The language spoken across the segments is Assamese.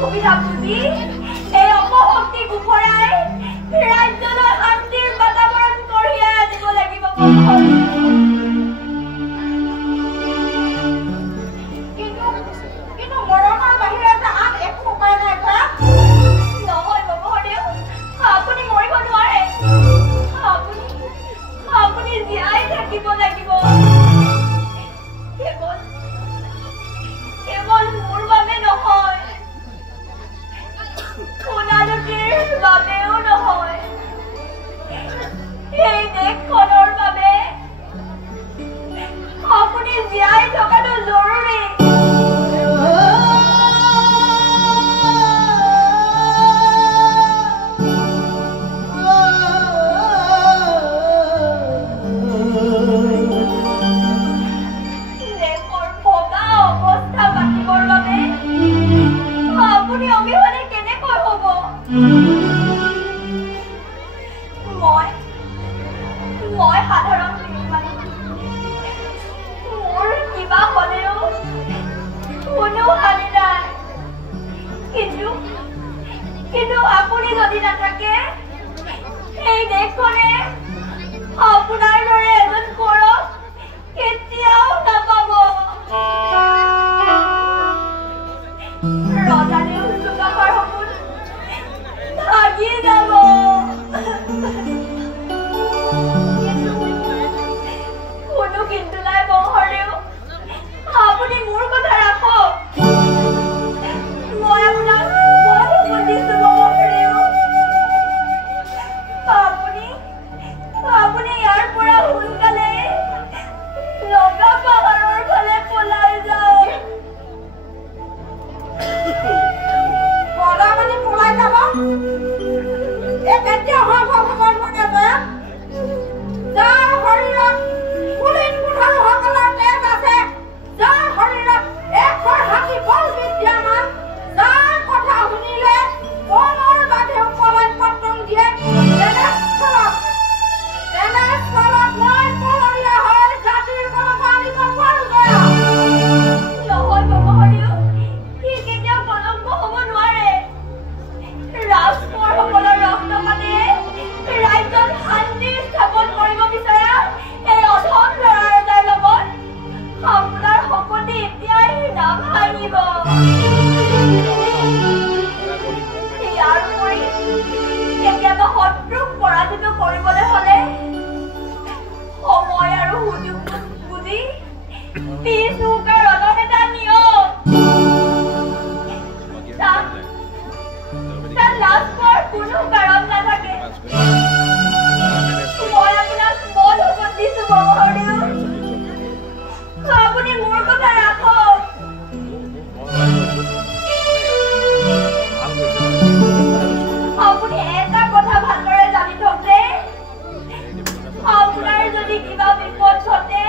সুবিধা বুজি এই অপশক্তি গুফৰাই ৰাজ্যলৈ শান্তিৰ বাতাবৰণ কঢ়িয়াই আনিব লাগিব। কিন্তু মৰণৰ বাহিৰে আন একো উপায় নাই ধৰা। নহয় বাবুদেউ, আপুনি মৰিব নোৱাৰে। আপুনি জীয়াই থাকিব লাগিব। কেৱল মোৰ বাবে নহয়, সোণালুটিৰ বাবেও নহয়, এই দেশখনৰ বাবে আপুনি জীয়াই থকাটো জৰুৰী। মই সাধাৰণ মোৰ কিবা হলেও কোনো হানি নাই। কিন্তু আপুনি যদি নাথাকে এই দেশখনে আপোনাৰ দৰে এজন পৰক কেতিয়াও নাপাব। ৰজালেও চুকাফাৰ সপোন ভাগি যাব। কিন্তু নাই বংশদেউ, আপুনি মোৰ কথা ৰাখক। মই আপোনাক বহুত সপোন দিছো বংশদেউ। আপুনি ইয়াৰ পৰা সোনকালে লগা পাহাৰৰ ফালে পলাই যাওক। পলাই যাব এই কেতিয়া সম্ভৱ হ'ব মানে যাৰ শৰীৰত পুলিন বুঢ়াসকলৰ তেজ আছে, যাৰ শৰীৰত এশৰ হাতী বল বিদ্যমান, যাৰ কথা শুনিলে মনৰ বাধেও পলাই পত্ৰং দিয়ে, তেনেস্থলত মই পলনীয়া হৈ জাতিৰ কোনো মানিব পাৰোঁ। নহয় বংশদেউ, সি কেতিয়াও কলংক হ'ব নোৱাৰে। ৰাজকোঁৱৰসকলৰ ৰক্ত পাতে ৰাজ্যত শান্তি স্থাপন কৰিব বিচৰা এই অধম ল'ৰা এটাৰ লগত আপোনাৰ শপতি এতিয়াই নাভাঙিব। ইয়াৰ উপৰি কেতিয়াবা শত্ৰুক পৰাজিত কৰিবলৈ হলে সময় আৰু সুযোগ বুজি পিছ হুকা ৰথৰ এটা নিয়ম। তাত লাজ পোৱাৰ কোনো কাৰণ নাথাকে। মই আপোনাক বল হুকুম দিছো বংশদেউ, আপুনি মোৰ কথা ৰাখক। আপুনি এটা কথা ভালদৰে জানি থওক যে আপোনাৰ যদি কিবা বিপদ ঘটে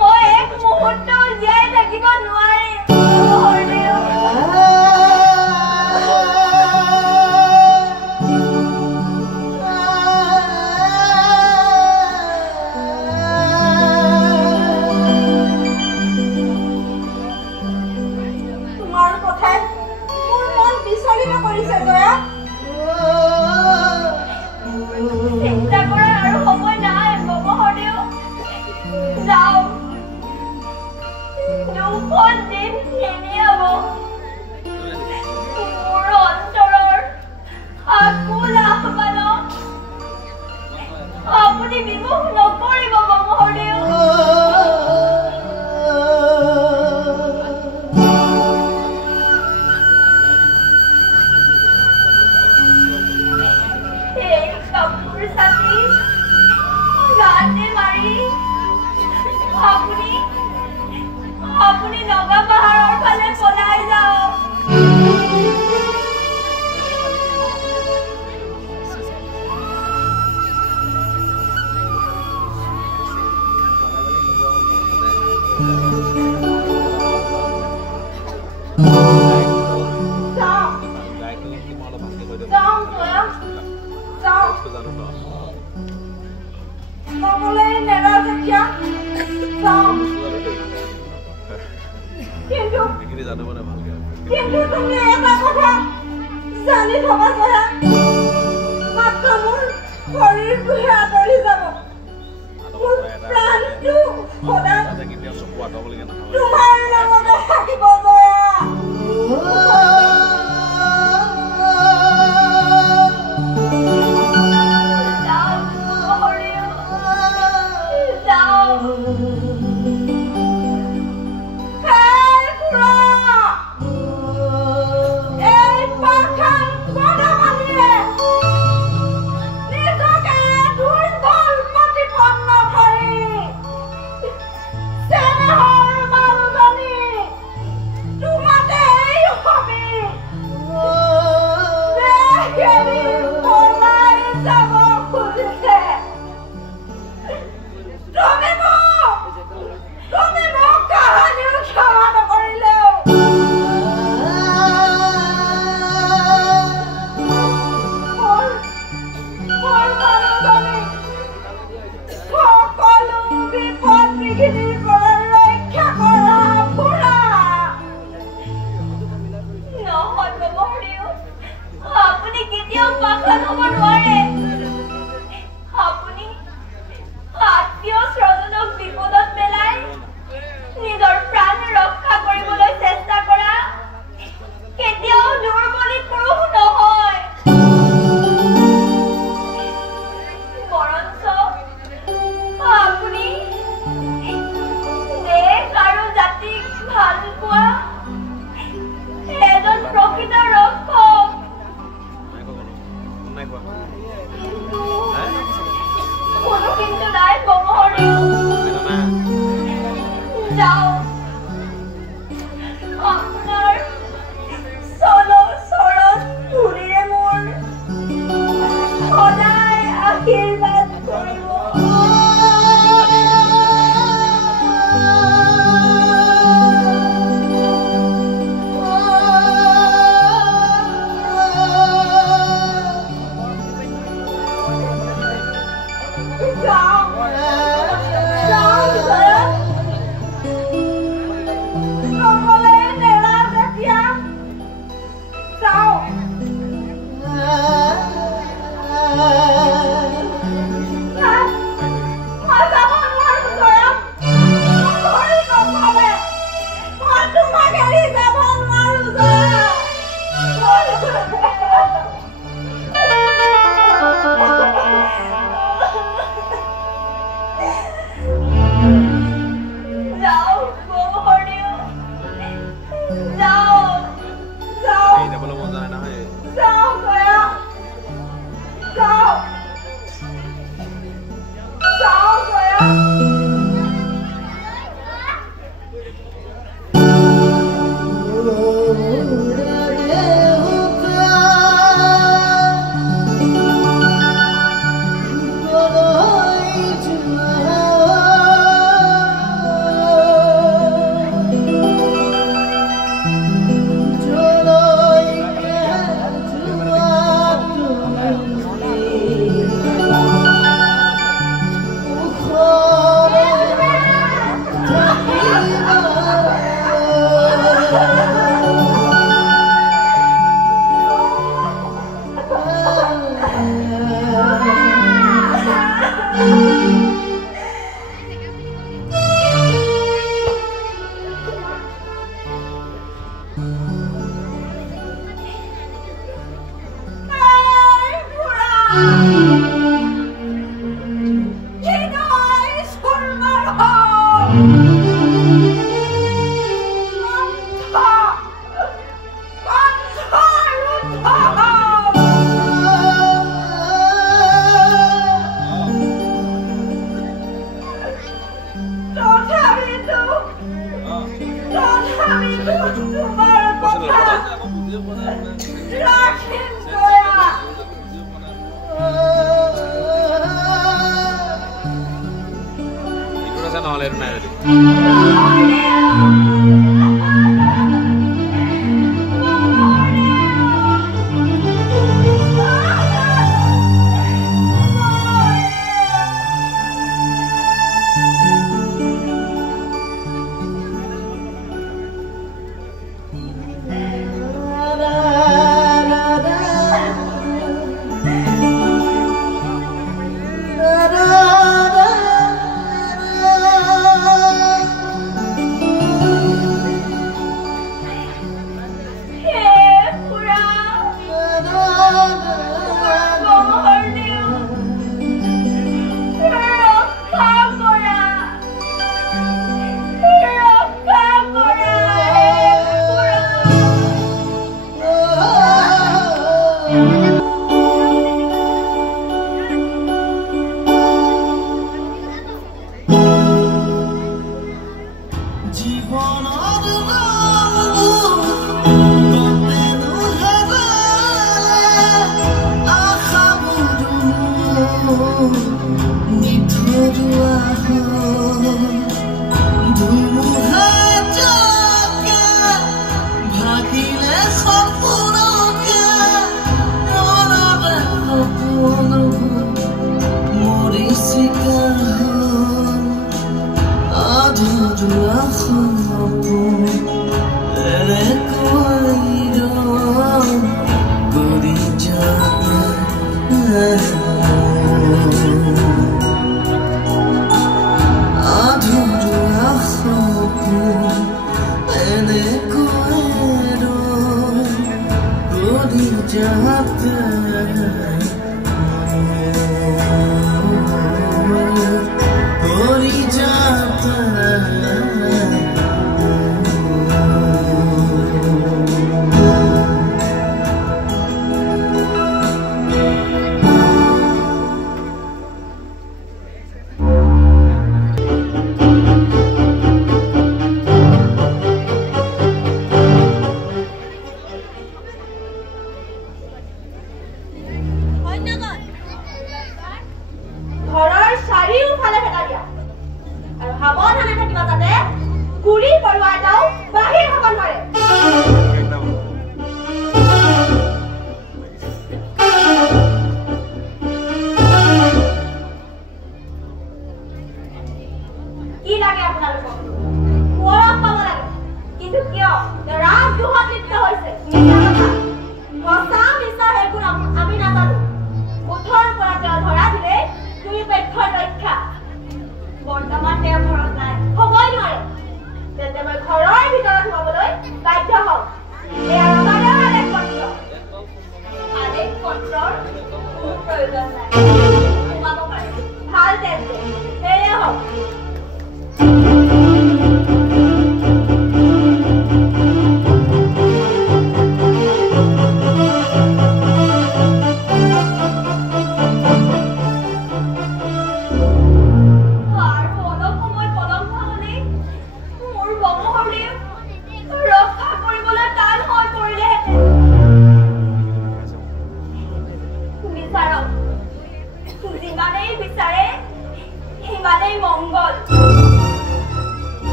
মই এক মুহূৰ্ত জীয়াই থাকিব নোৱাৰিম। চিন্তা কৰাৰ আৰু সময় নাই বংশদেউ। যাওঁ, দুখন দিন নিনিয়াব। মোৰ অন্তৰৰ আকুল আহ্বানক আপুনি বিমুখ নকৰিব বংশদেউ। আপুনি নগা পাহাৰৰ ফালে পলাই যাওক। জানো মানে ভালকে কিন্তু তুমি এটা কথা জানি থবা জয়া মাত্ৰ মোৰ শৰীৰটোহে আঁতৰি যাব মোৰ প্ৰাণটো সদায় কেতিয়া চকু আঁতৰাবলগীয়া নহয় তোমাৰ লগতে থাকিব জয়া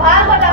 ভাল কথা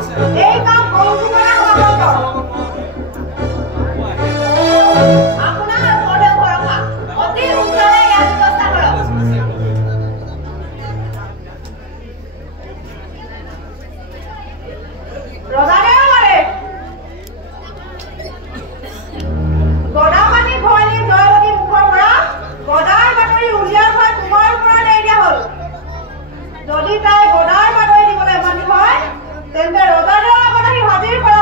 এই কাম কৰোঁ মানে সমাপ্ত আপোনাৰ ওপৰতে ভৰসা অতি সোনকালে ইয়াৰ ব্যৱস্থা কৰক ৰজাদেও মাৰে গদাপানী ভৱানী জয়ৱতী মুখৰ পৰা গদাৰ বাতৰি উলিয়াৰ পৰা তোমাৰ ওপৰত এৰি দিয়া হ'ল যদি তাই গদাৰ বাতৰি দিবলৈ মানি হয় তেন্তে ৰজাদেৱৰ আগত আহি হাজিৰ কৰা